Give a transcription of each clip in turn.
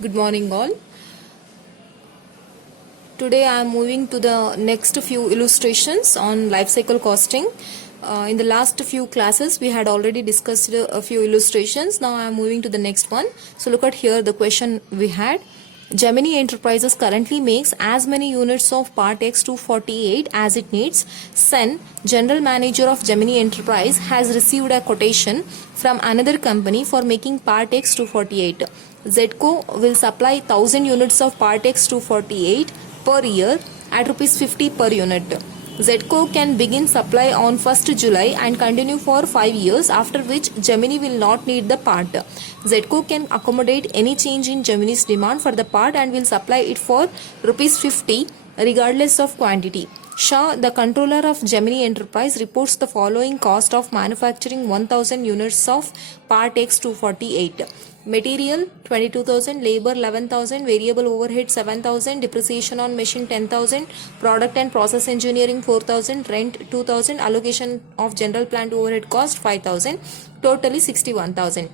Good morning all. Today I am moving to the next few illustrations on life cycle costing. In the last few classes we had already discussed a few illustrations. Now I am moving to the next one. So look at here the question we had. Gemini Enterprises currently makes as many units of Part X 248 as it needs. Sen, general manager of Gemini Enterprise, has received a quotation from another company for making Part X 248. ZEDCO will supply 1000 units of Part X 248 per year at rupees 50 per unit. ZEDCO can begin supply on 1st July and continue for 5 years, after which Gemini will not need the part. ZEDCO can accommodate any change in Gemini's demand for the part and will supply it for rupees 50 regardless of quantity. Shah, the controller of Gemini Enterprise, reports the following cost of manufacturing 1000 units of Part X 248. Material 22,000, labor 11,000, variable overhead 7,000, depreciation on machine 10,000, product and process engineering 4,000, rent 2,000, allocation of general plant overhead cost 5,000, totally 61,000.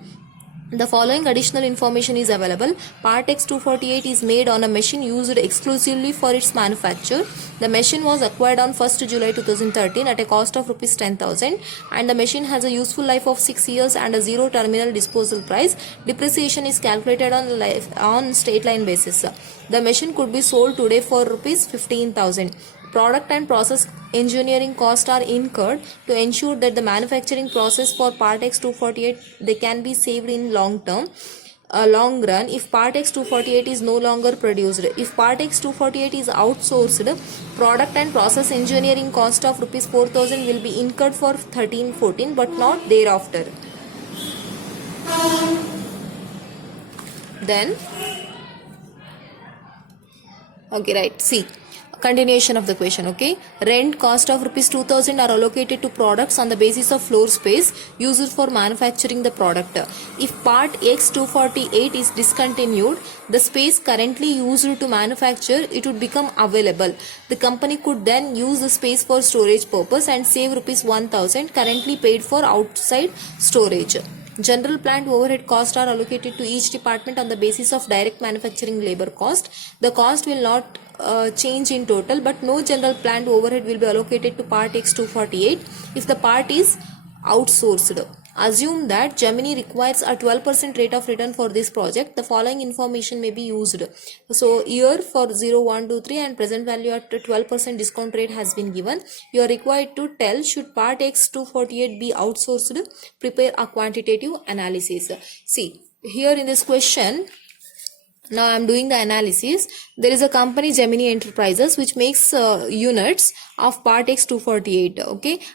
The following additional information is available. Part X 248 is made on a machine used exclusively for its manufacture. The machine was acquired on 1st July 2013 at a cost of rupees 10,000 and the machine has a useful life of 6 years and a zero terminal disposal price. Depreciation is calculated on straight line basis. The machine could be sold today for rupees 15,000. Product and process engineering costs are incurred to ensure that the manufacturing process for Part X 248 they can be saved in long run if Part X 248 is no longer produced. If Part X 248 is outsourced, product and process engineering cost of rupees 4,000 will be incurred for 13-14 but not thereafter. Then see continuation of the question. Rent cost of rupees 2,000 are allocated to products on the basis of floor space used for manufacturing the product. If Part X 248 is discontinued, the space currently used to manufacture it would become available. The company could then use the space for storage purpose and save rupees 1,000 currently paid for outside storage. General plant overhead costs are allocated to each department on the basis of direct manufacturing labor cost. The cost will not change in total, but no general plant overhead will be allocated to Part X 248 if the part is outsourced. Assume that Gemini requires a 12% rate of return for this project. The following information may be used. So year for 0, 1, 2, 3 and present value at 12% discount rate has been given. You are required to tell should Part X 248 be outsourced. Prepare a quantitative analysis. See here in this question. Now I am doing the analysis. There is a company Gemini Enterprises which makes units of Part X 248.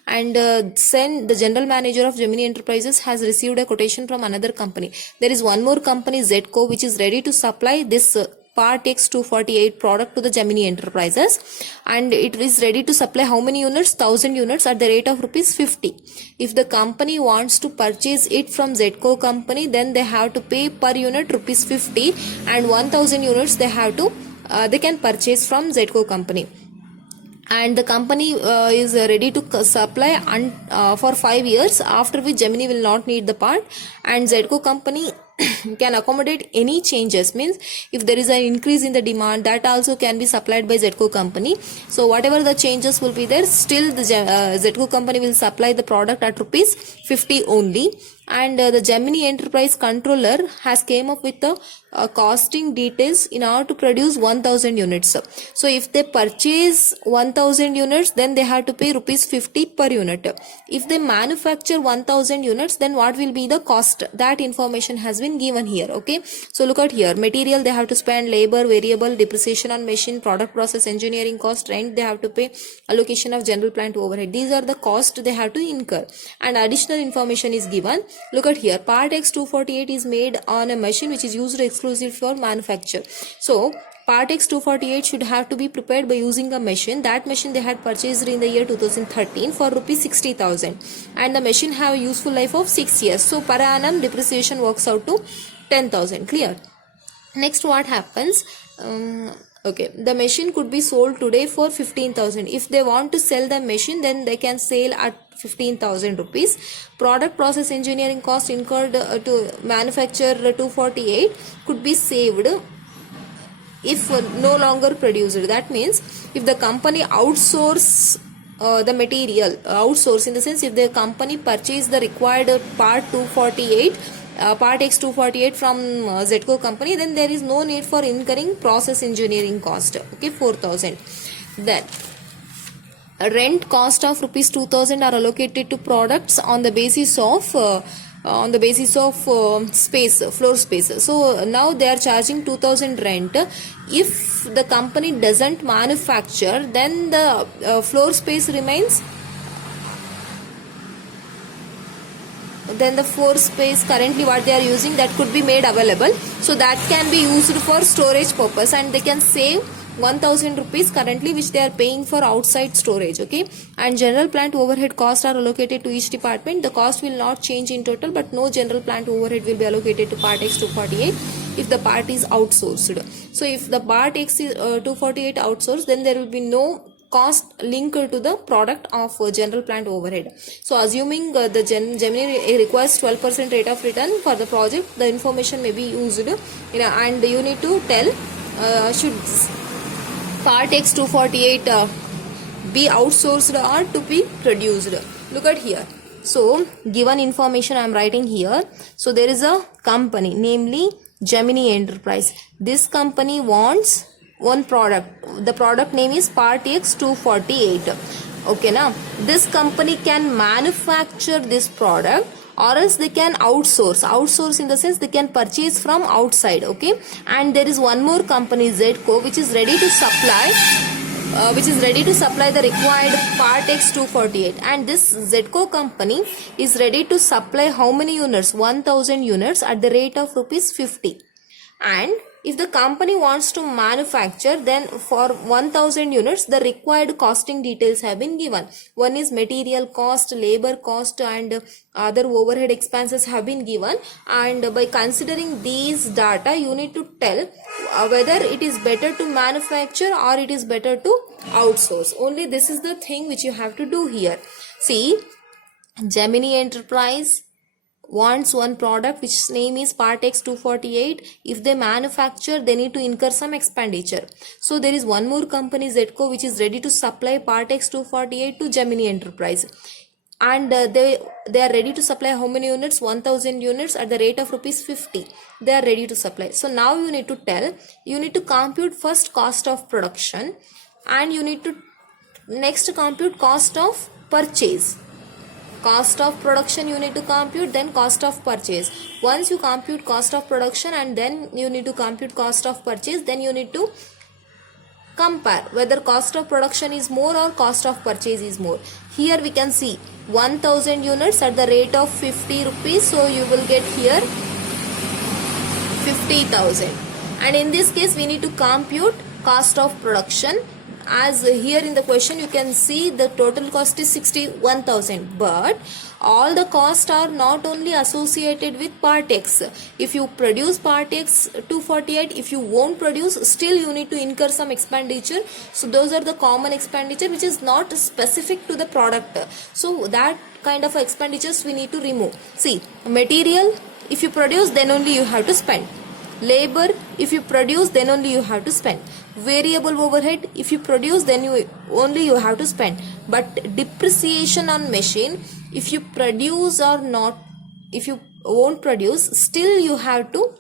And Sen, the general manager of Gemini Enterprises, has received a quotation from another company. There is one more company, ZEDCO, which is ready to supply this Part X 248 product to the Gemini Enterprises, and it is ready to supply how many units? 1000 units at the rate of rupees 50. If the company wants to purchase it from ZEDCO company, then they have to pay per unit rupees 50 and 1000 units they can purchase from ZEDCO company. And the company is ready to supply for 5 years, after which Gemini will not need the part, and ZEDCO company can accommodate any changes. Means if there is an increase in the demand, that also can be supplied by ZEDCO company. So whatever the changes will be there, still the ZEDCO company will supply the product at rupees 50 only. And the Gemini Enterprise controller has came up with the costing details in order to produce 1000 units. So if they purchase 1000 units, then they have to pay rupees 50 per unit. If they manufacture 1000 units, then what will be the cost? That information has been given here. So look at here. Material they have to spend, labor, variable, depreciation on machine, product process engineering cost, rent they have to pay, allocation of general plant overhead. These are the cost they have to incur, and additional information is given. Look at here. Part X 248 is made on a machine which is used exclusively for manufacture. So Part X 248 should have to be prepared by using a machine. That machine they had purchased in the year 2013 for rupees 60,000, and the machine have a useful life of 6 years. So per annum depreciation works out to 10,000. Clear? Next, what happens? The machine could be sold today for 15,000. If they want to sell the machine, then they can sell at 15,000 rupees. Product process engineering cost incurred to manufacture 248 could be saved if no longer produced. That means if the company outsource the material, outsource in the sense if the company purchase the required part 248, part X 248 from Zedco company, then there is no need for incurring process engineering cost. Okay, 4,000. Then rent cost of rupees 2,000 are allocated to products on the basis of space, floor space. So now they are charging 2,000 rent. If the company doesn't manufacture, then the floor space remains. Then the floor space currently what they are using, that could be made available. So that can be used for storage purpose, and they can save 1,000 rupees currently which they are paying for outside storage. Okay, and general plant overhead costs are allocated to each department. The cost will not change in total, but no general plant overhead will be allocated to part X 248 if the part is outsourced. So if the part X is 248 outsourced, then there will be no cost linked to the product of general plant overhead. So assuming the Gemini requires 12% rate of return for the project, the information may be used, and you need to tell should part X 248 be outsourced or to be produced. Look at here. So given information I am writing here. So there is a company, namely Gemini Enterprise. This company wants one product. The product name is part X 248. Okay, now this company can manufacture this product, or else they can outsource in the sense they can purchase from outside. Okay, and there is one more company, Zedco, which is ready to supply the required part X 248, and this Zedco company is ready to supply how many units? 1,000 units at the rate of rupees 50. And if the company wants to manufacture, then for 1,000 units the required costing details have been given. One is material cost, labor cost, and other overhead expenses have been given, and by considering these data you need to tell whether it is better to manufacture or it is better to outsource. Only this is the thing which you have to do here. See, Gemini Enterprise wants one product which name is part X 248. If they manufacture, they need to incur some expenditure. So there is one more company, Zedco, which is ready to supply part X 248 to Gemini Enterprise, and they are ready to supply how many units? 1,000 units at the rate of rupees 50. They are ready to supply. So now you need to compute first cost of production, and you need to next compute cost of purchase. Cost of production you need to compute, then cost of purchase. Once you compute cost of production and then you need to compute cost of purchase, then you need to compare whether cost of production is more or cost of purchase is more. Here we can see 1,000 units at the rate of 50 rupees. So you will get here 50,000. And in this case we need to compute cost of production. As here in the question you can see the total cost is 61,000, but all the costs are not only associated with part X. If you produce part X 248, if you won't produce, still you need to incur some expenditure. So those are the common expenditure which is not specific to the product. So that kind of expenditures we need to remove. See, material, if you produce then only you have to spend. Labor, if you produce then only you have to spend. Variable overhead, if you produce then you have to spend. But depreciation on machine, if you produce or not, if you won't produce, still you have to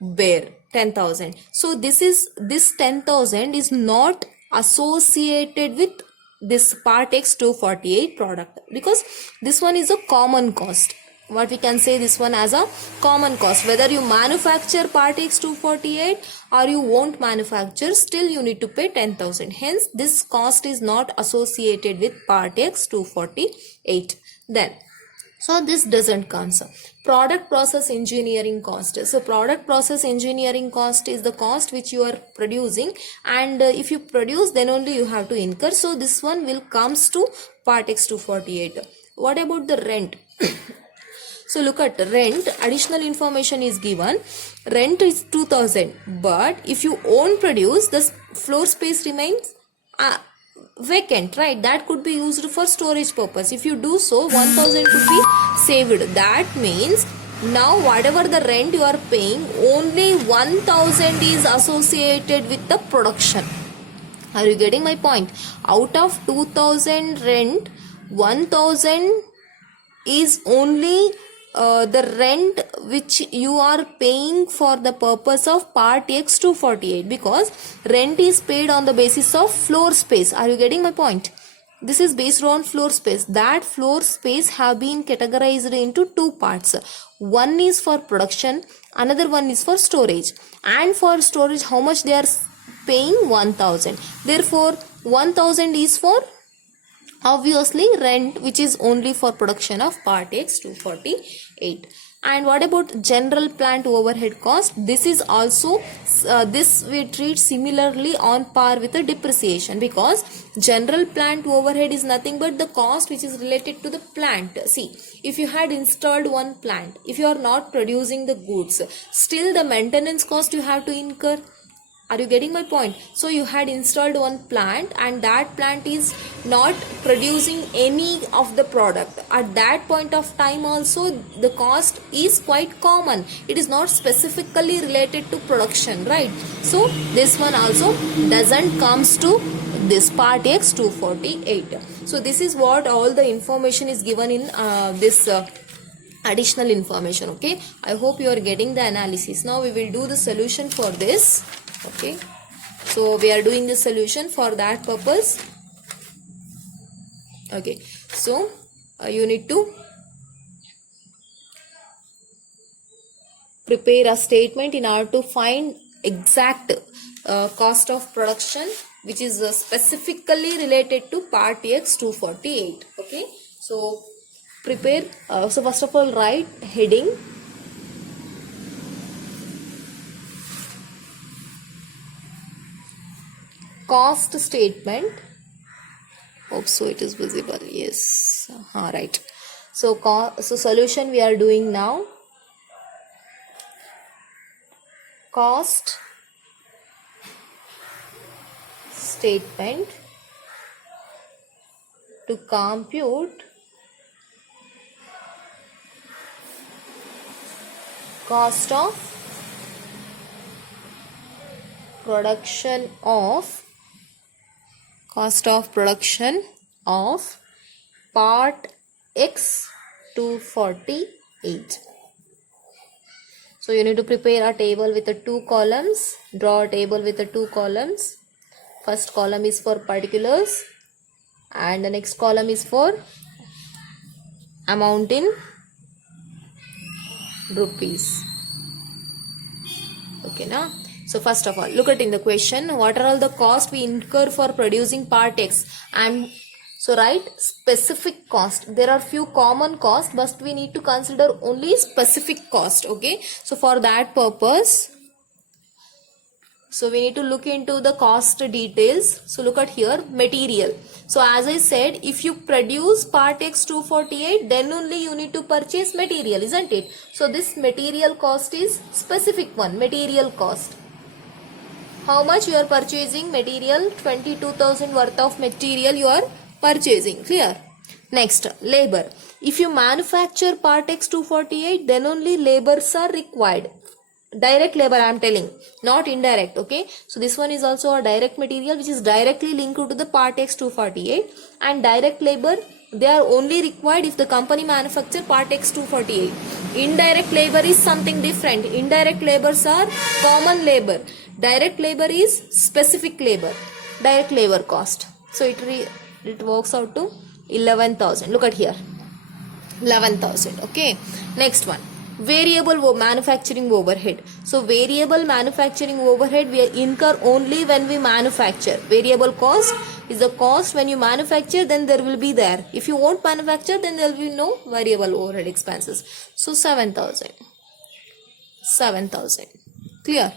bear 10,000. So this 10,000 is not associated with this part X 248 product, because this one is a common cost. What we can say, this one as a common cost. Whether you manufacture part X 248 or you won't manufacture, still you need to pay 10,000. Hence this cost is not associated with part X 248. Then so this doesn't come. Product process engineering cost. So product process engineering cost is the cost which you are producing, and if you produce then only you have to incur. So this one will comes to part X 248. What about the rent? So look at rent. Additional information is given. Rent is 2,000, but if you own produce, the floor space remains vacant, right? That could be used for storage purpose. If you do so, 1000 could be saved. That means now whatever the rent you are paying, only 1000 is associated with the production. Are you getting my point? Out of 2000 rent, 1000 is only the rent which you are paying for the purpose of part X 248, because rent is paid on the basis of floor space. Are you getting my point? This is based on floor space. That floor space have been categorized into two parts. One is for production, another one is for storage. And for storage, how much they are paying? 1000. Therefore 1000 is for obviously rent, which is only for production of part X 248. And what about general plant overhead cost? This is also this we treat similarly on par with the depreciation, because general plant overhead is nothing but the cost which is related to the plant. See, if you had installed one plant, if you are not producing the goods, still the maintenance cost you have to incur. Are you getting my point? So you had installed one plant and that plant is not producing any of the product. At that point of time also the cost is quite common. It is not specifically related to production, right? So this one also doesn't comes to this part X 248. So this is what all the information is given in this additional information. Okay, I hope you are getting the analysis. Now we will do the solution for this. Okay, so we are doing the solution for that purpose. Okay, so you need to prepare a statement in order to find exact cost of production which is specifically related to part X 248. Okay, so prepare. So first of all, write heading cost statement. Hope so it is visible. Yes, right. So solution we are doing now. Cost statement to compute cost of production of part X 248. So you need to prepare a table with the two columns. Draw a table with the two columns. First column is for particulars and the next column is for amount in rupees. Okay, now. So first of all, look at in the question, what are all the costs we incur for producing part X? And so write specific cost. There are few common costs, but we need to consider only specific cost. Okay, so for that purpose, so we need to look into the cost details. So look at here, material. So as I said, if you produce part X 248, then only you need to purchase material, isn't it? So this material cost is specific one, material cost. How much you are purchasing material? 22,000 worth of material you are purchasing. Clear? Next, labor. If you manufacture part X 248, then only labors are required. Direct labor I am telling, not indirect. Okay, so this one is also a direct material which is directly linked to the part X 248, and direct labor they are only required if the company manufacture part X 248. Indirect labor is something different. Indirect labors are common labor. Direct labor is specific labor. Direct labor cost. So it works out to 11,000. Look at here, 11,000. Okay, next one, variable manufacturing overhead. So variable manufacturing overhead we incur only when we manufacture. Variable cost is the cost when you manufacture, then there will be there. If you won't manufacture, then there will be no variable overhead expenses. So 7,000. Clear?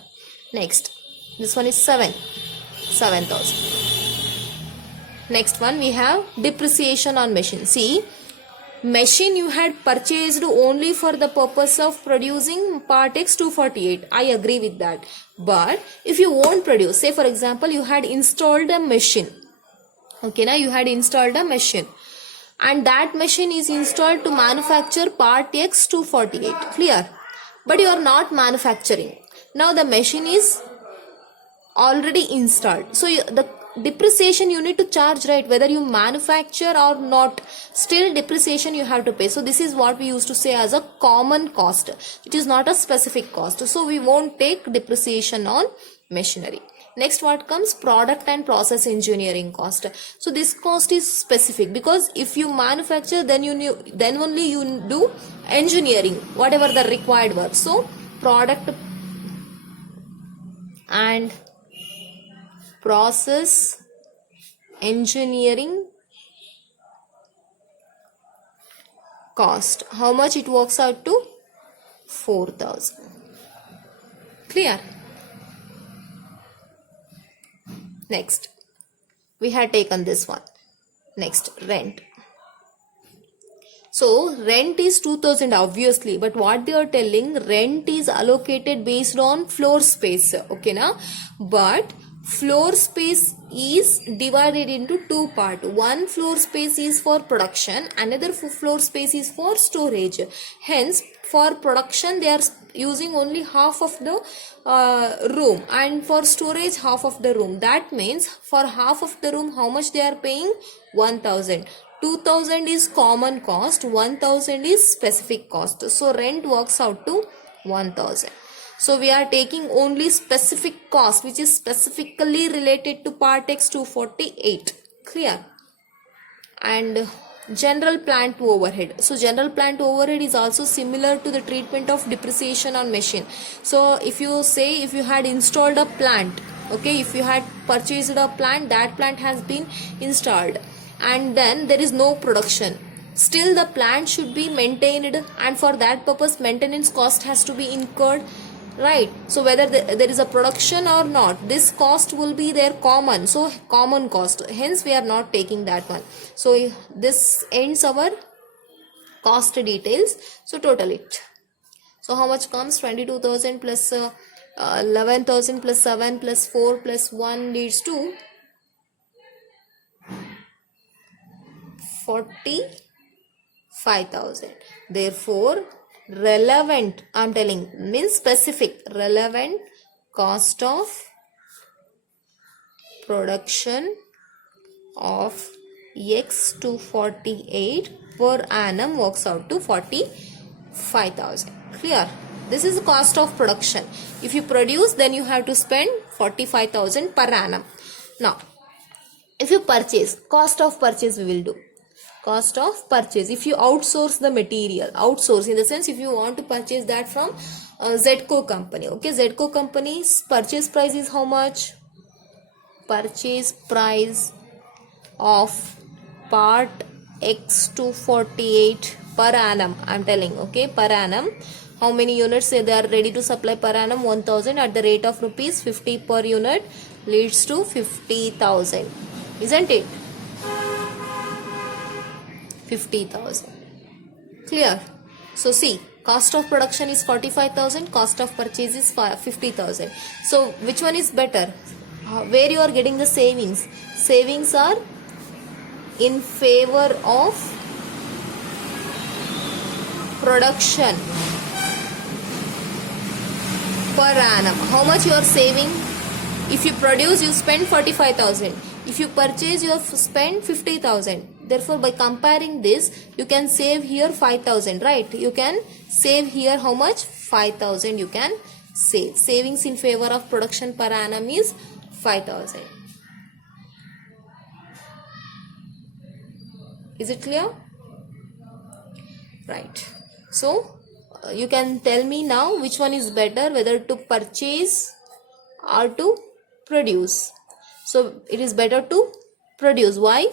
Next, this one is 7,000. Next one we have depreciation on machine. See, machine you had purchased only for the purpose of producing part X 248. I agree with that. But if you won't produce, say for example you had installed a machine Okay, now you had installed a machine, and that machine is installed to manufacture part X248. Clear? But you are not manufacturing. Now the machine is already installed, so the depreciation you need to charge, right? Whether you manufacture or not, still depreciation you have to pay. So this is what we used to say as a common cost. It is not a specific cost, so we won't take depreciation on machinery. Next, what comes? Product and process engineering cost. So this cost is specific, because if you manufacture, then then only you do engineering, whatever the required work. So product and process engineering cost, how much it works out to? 4,000. Clear? Next, we had taken this one. Next, rent. So rent is 2,000 obviously, but what they are telling, rent is allocated based on floor space. Okay now, but floor space is divided into two parts. One floor space is for production, another floor space is for storage. Hence, for production they are using only half of the room, and for storage half of the room. That means for half of the room, how much they are paying? 1,000. 2,000 is common cost, 1,000 is specific cost. So rent works out to 1,000. So we are taking only specific cost, which is specifically related to part X248. Clear? And general plant to overhead. So general plant to overhead is also similar to the treatment of depreciation on machine. So if you say, if you had installed a plant, okay, if you had purchased a plant, that plant has been installed, and then there is no production, still the plant should be maintained, and for that purpose maintenance cost has to be incurred, right? So whether there is a production or not, this cost will be there common, so common cost. Hence we are not taking that one. So this ends our cost details. So total it. So how much comes? 22,000 plus 11,000 plus 7 plus 4 plus 1 leads to 45,000. Therefore, relevant, I am telling, means specific, relevant cost of production of X248 per annum works out to 45,000. Clear? This is the cost of production. If you produce, then you have to spend 45,000 per annum. Now, if you purchase, cost of purchase we will do. Cost of purchase, if you outsource the material, outsource in the sense if you want to purchase that from Zedco company, okay, Zedco company's purchase price is how much? Purchase price of part X248 per annum, I am telling, okay, per annum. How many units they are ready to supply per annum? 1,000 at the rate of rupees 50 per unit leads to 50,000, isn't it? 50,000. Clear? So see, cost of production is 45,000, cost of purchase is 50,000. So which one is better? Where you are getting the savings? Savings are in favor of production per annum. How much you are saving? If you produce, you spend 45,000. If you purchase, you have spent 50,000. Therefore, by comparing this, you can save here 5,000, right? You can save here how much? 5,000 you can save. Savings in favor of production per annum is 5,000. Is it clear? Right. So, you can tell me now which one is better, whether to purchase or to produce. So, it is better to produce. Why?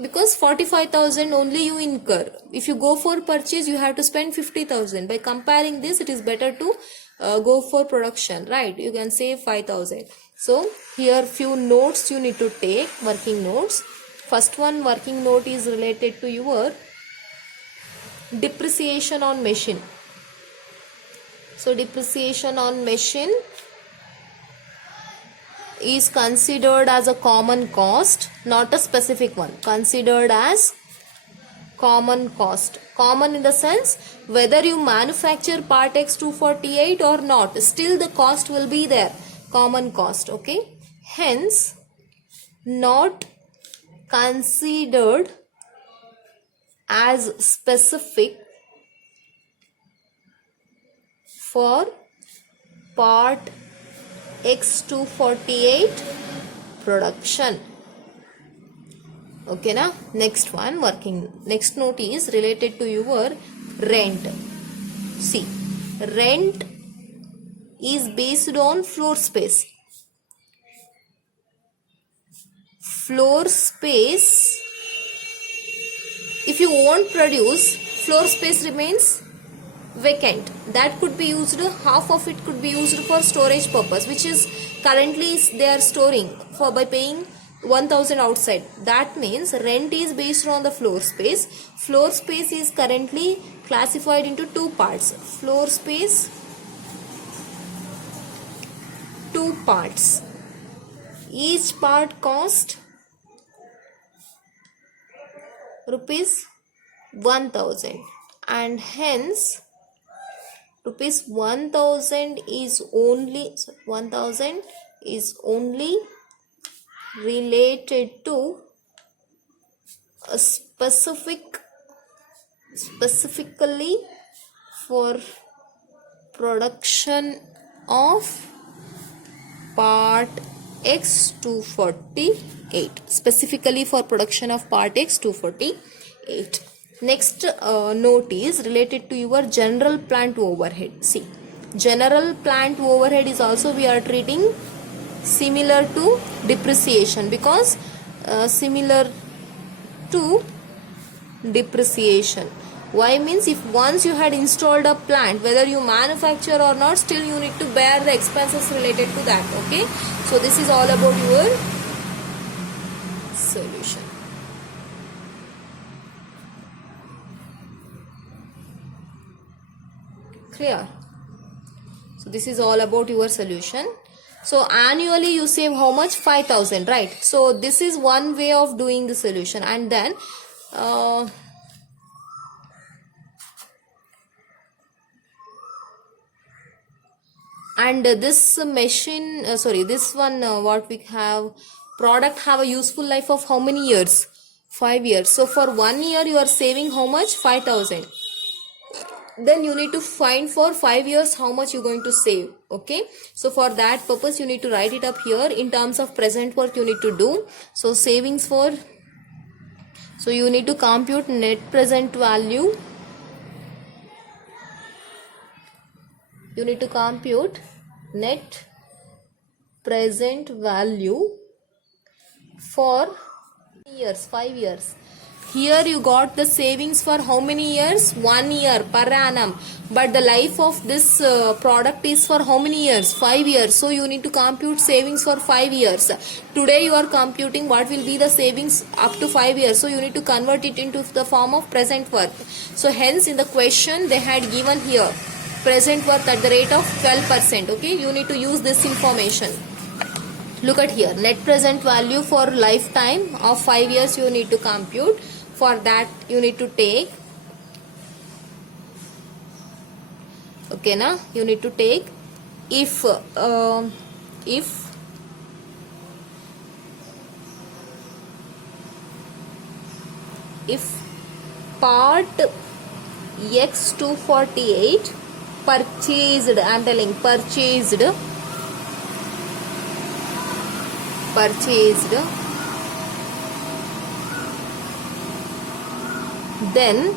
Because 45,000 only you incur. If you go for purchase, you have to spend 50,000. By comparing this, it is better to go for production, right? You can save 5,000. So here few notes you need to take, working notes. First one working note is related to your depreciation on machine. So depreciation on machine is considered as a common cost, not a specific one. Considered as common cost. Common in the sense whether you manufacture part X 248 or not, still the cost will be there. Common cost. Okay. Hence, not considered as specific for part X248 production. Okay na? Next one, next note is related to your rent. See, rent is based on floor space. Floor space, if you won't produce, floor space remains vacant. That could be used, half of it could be used for storage purpose, which is currently they are storing for by paying 1000 outside. That means rent is based on the floor space. Floor space is currently classified into two parts. Floor space, two parts. Each part cost rupees 1000, and hence rupees 1000 is only related to a specifically for production of part X248, specifically for production of part X248. Next note is related to your general plant overhead. See, general plant overhead is also we are treating similar to depreciation, because similar to depreciation. Why means, if once you had installed a plant, whether you manufacture or not, still you need to bear the expenses related to that. Okay, so this is all about your solution. Clear? So this is all about your solution. So annually you save how much? 5000, right? So this is one way of doing the solution. And then this machine, this one, what we have, product have a useful life of how many years? 5 years. So for 1 year you are saving how much? 5000. Then you need to find for 5 years how much you're going to save. Okay, so for that purpose you need to write it up here in terms of present work you need to do. So savings for, so you need to compute net present value. You need to compute net present value for years, 5 years. Here you got the savings for how many years? 1 year per annum. But the life of this product is for how many years? 5 years. So you need to compute savings for 5 years. Today you are computing what will be the savings up to 5 years. So you need to convert it into the form of present worth. So hence in the question they had given here present worth at the rate of 12%. Okay, you need to use this information. Look at here, net present value for lifetime of 5 years you need to compute. For that you need to take, okay na, you need to take if part X248 purchased, I am telling purchased, then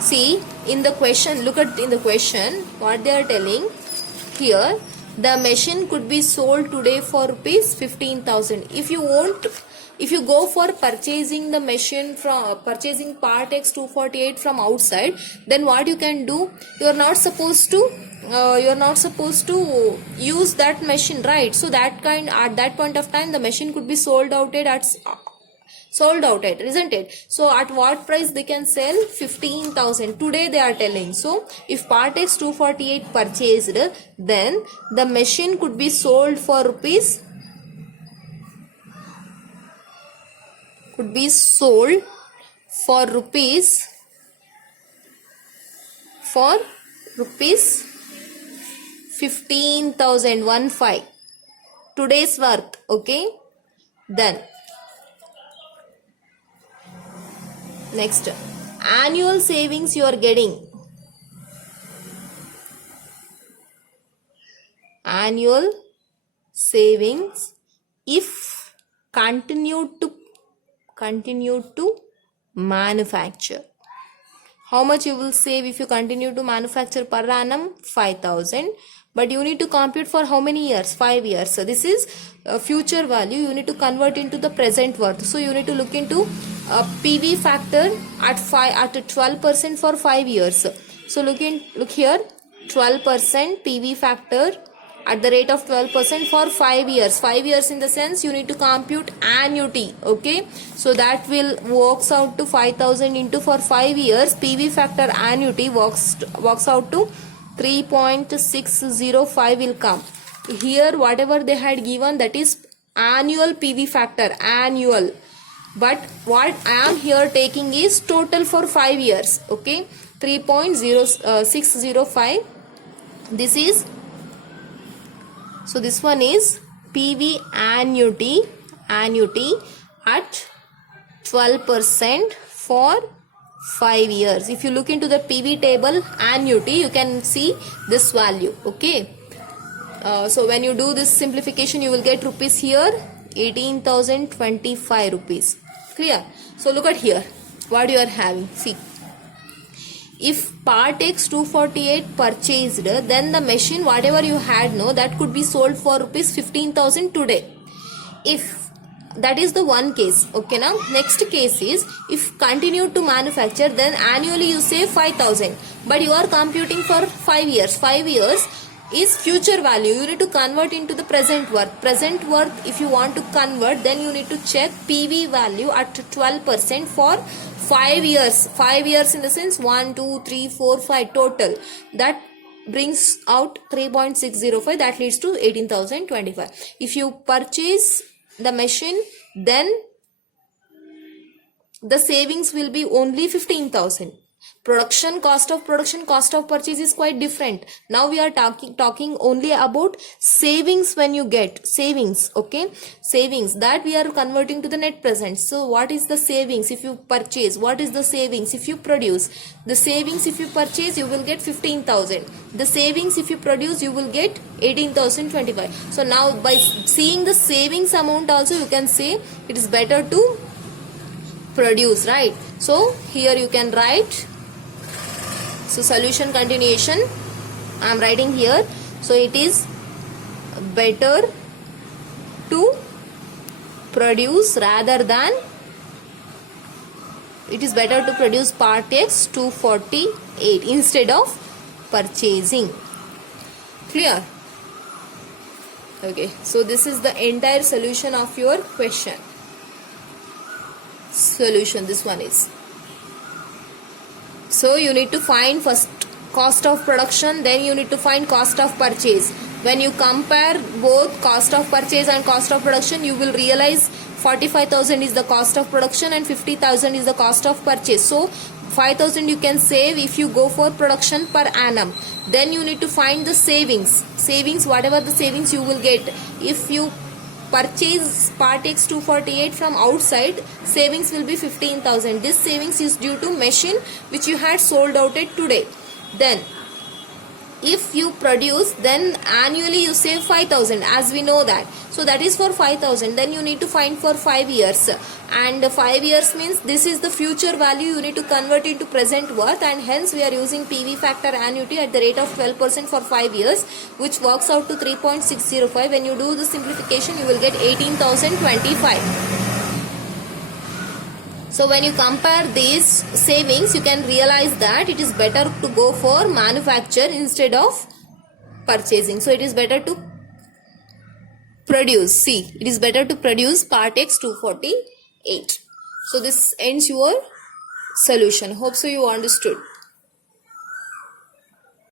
see in the question, look at in the question what they are telling here. The machine could be sold today for rupees 15,000. If you go for purchasing the machine from purchasing part X248 from outside, then what you can do, you are not supposed to use that machine, right? So that kind, at that point of time the machine could be sold out at isn't it? So at what price they can sell? 15,000 today they are telling. So if part X248 purchased, then the machine could be sold for rupees could be sold for rupees 15,000 today's worth. Okay, then next, annual savings you are getting. Annual savings if continued to manufacture. How much you will save if you continue to manufacture per annum? 5,000. But you need to compute for how many years? 5 years. So this is future value. You need to convert into the present worth. So you need to look into PV factor at 12% for 5 years. So look here, 12% PV factor at the rate of 12% for 5 years. 5 years in the sense you need to compute annuity. Okay, so that will works out to 5,000 into for 5 years. PV factor annuity works out to 3.605 will come. Here whatever they had given, that is annual PV factor, annual. But what I am here taking is total for 5 years. Okay, 3.0605. This is, so this one is PV annuity at 12% for 5 years. If you look into the PV table annuity, you can see this value. Okay, so when you do this simplification, you will get rupees here 18,025 rupees. Clear? So look at here what you are having. See, if part X 248 purchased, then the machine whatever you had, no, that could be sold for rupees 15,000 today. If that is the one case. Okay, now next case is if continue to manufacture, then annually you save 5,000, but you are computing for 5 years. 5 years is future value. You need to convert into the present worth. Present worth, if you want to convert, then you need to check PV value at 12% for 5 years. 5 years in the sense 1, 2, 3, 4, 5 total. That brings out 3.605. That leads to 18,025. If you purchase the machine, then the savings will be only 15,000. Cost of purchase is quite different. Now we are talking only about savings. When you get savings, okay, savings, that we are converting to the net present. So what is the savings if you purchase? What is the savings if you produce? The savings if you purchase, you will get 15,000. The savings if you produce, you will get 18,025. So now by seeing the savings amount also, you can say it is better to produce, right? So here you can write. So solution continuation I am writing here. So it is better to produce rather than, it is better to produce part X 248 instead of purchasing. Clear? Okay, so this is the entire solution of your question. Solution, this one is. So you need to find first cost of production, then you need to find cost of purchase. When you compare both cost of purchase and cost of production, you will realize 45,000 is the cost of production and 50,000 is the cost of purchase. So 5,000 you can save if you go for production per annum. Then you need to find the savings. Whatever the savings you will get if you purchase part X 248 from outside, savings will be 15,000. This savings is due to machine which you had sold out at today. Then if you produce, then annually you save 5,000, as we know that. So that is for 5,000. Then you need to find for 5 years, and 5 years means this is the future value. You need to convert it to present worth, and hence we are using PV factor annuity at the rate of 12% for 5 years, which works out to 3.605. When you do the simplification, you will get 18,025. So when you compare these savings, you can realize that it is better to go for manufacture instead of purchasing. So it is better to produce. See, it is better to produce part X 248. So this ends your solution. Hope so you understood.